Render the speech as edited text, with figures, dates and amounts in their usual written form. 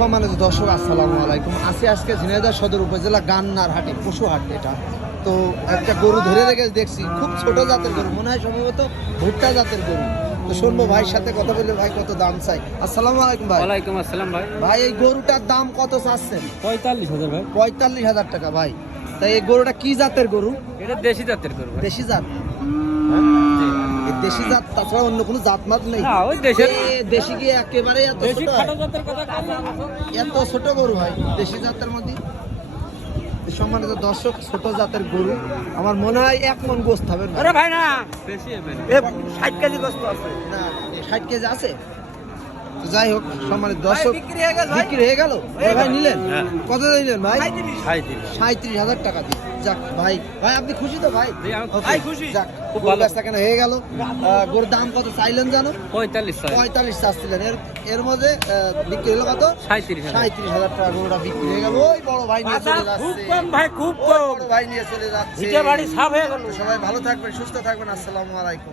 সম্মানিত দর্শক আসসালামু আলাইকুম। আজকে ঝিনাইদহ সদর উপজেলা গান্নার হাটে পশু হাট এটা। তো একটা গরু ধরে রেখে দেখছি, খুব ছোট জাতের গরু, মনে হয় সম্ভবত ভুট্টা জাতের গরু। তো শুনবো ভাইয়ের সাথে কথা বলে, ভাই কত দাম চাই। আসসালামু আলাইকুম ভাই। ওয়ালাইকুম আসসালাম ভাই। ভাই এই গরুটার দাম কত চাচ্ছেন? 45,000 ভাই। 45,000 টাকা ভাই। তাই এই গরুটা কি জাতের গরু? এটা দেশি জাতের গরু ভাই। দেশি জাত? এই দেশি জাত, তাছাড়া অন্য কোনো জাত মাত নেই? না, ওই দেশের দেশি কি একেবারে এত দেশি ছোট হয়? খাটো জাতের কথা কাজে আনছো। এত ছোট গরু হয় দেশি জাতের মধ্যে? সম্মানিত দর্শক, ছোট জাতের গরু আমার মনে হয় 1 মণ গোস্ত হবে না। আরে ভাই না, বেশি হবে না। 60 কেজি গোস্ত আছে না? 60 কেজি আছে। তো যাই হোক সম্মানিত দর্শক, বিক্রি হয়ে গেল। ভাই নিলেন? হ্যাঁ। কত দিলেন ভাই? 37,000 37,000 টাকা দিয়ে। যাক ভাই, ভাই আপনি খুশি তো ভাই? জি, আমি Okay, ভাই খুশি। যাক, খুব গরু ভালো। বেচা কেনা হয়ে গেল। গরুর দাম কত চাইলেন জানো? 45,000 45 চাচ্ছিলেন। এর মধ্যে বিক্রি হলো কত? 37,000 37,000 টাকা গরুটা বিক্রি হয়ে গেল। ওই বড় ভাই নিয়ে চলে যাচ্ছে। খুব কম ভাই, খুব ওই কম। বড় ভাই নিয়ে চলে যাচ্ছে। ভিটে বাড়ি সাফ হয়ে গেল। সবাই ভালো থাকবেন, সুস্থ থাকবেন। আসসালামু আলাইকুম।